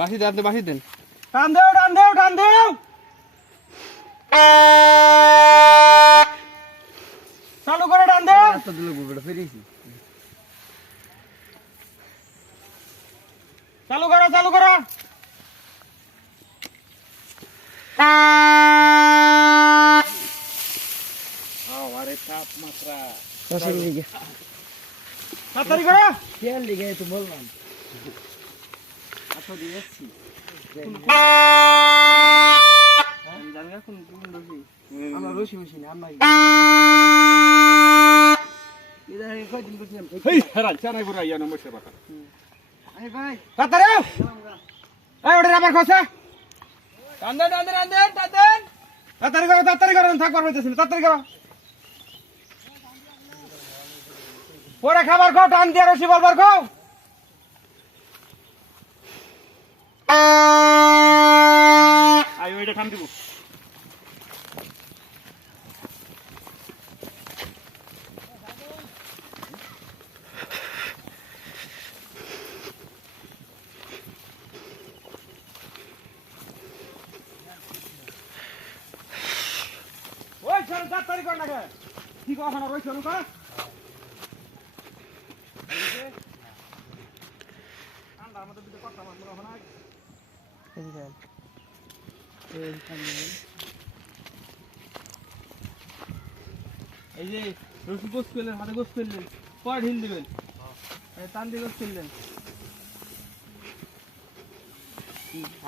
বাসি দেন, আপনি বাসি দেন। টান দেও টান দেও টান দেও চালু করে টান দেও চালু করো চালু করো আরে তাপমাত্রা তাড়াতাড়ি করো তেল লিগে তো বললাম আচ্ছা দিয়েছি জানি এখন কোন রশি? আমরা রসি মিশি না আমরা এটা কয়দিন করছিলাম এই হেরান চানাই পুরা ইয়া নমস্কার বাটা আরে ভাই তাড়াতাড়ি এই ওটা আবার খসা টান দেন, টান দেন, টান দেন, টান দেন। তাড়াতাড়ি করো থাকবার পাইতেছিল তাড়াতাড়ি করো পরে খাবার খাও টান দিয়ে রসি বলবার খাও আই ওইটা খাম দিব ওই চল তাড়াতাড়ি কর না কে কি কো এখন ওই চল কা ঠান্ডার মধ্যে দিতে করতাম আমরা এখন এই যে রশি গোস করলেন, হাতে গোস করলেন, পরে ঢিল দিবেন। টান দিয়ে গোস করলেন।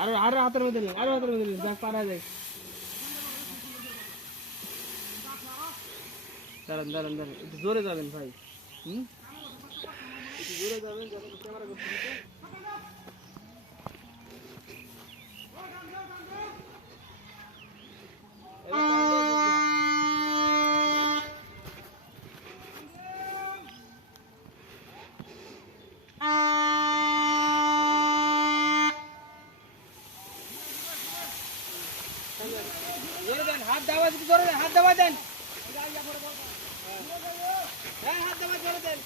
আরো আরো হাতের মধ্যে নিন, আরো হাতের মধ্যে নিন, যা পারা যায়। দাঁড়ান দাঁড়ান দাঁড়ান, একটু জোরে যাবেন ভাই। একটু জোরে যাবেন, যখন ক্যামেরা করতে দিতে। জোরে দেন, হাত দাবা একটু জোরে দেন, হাত দাবা দেন। হ্যাঁ, হাত দাবা জোরে দেন।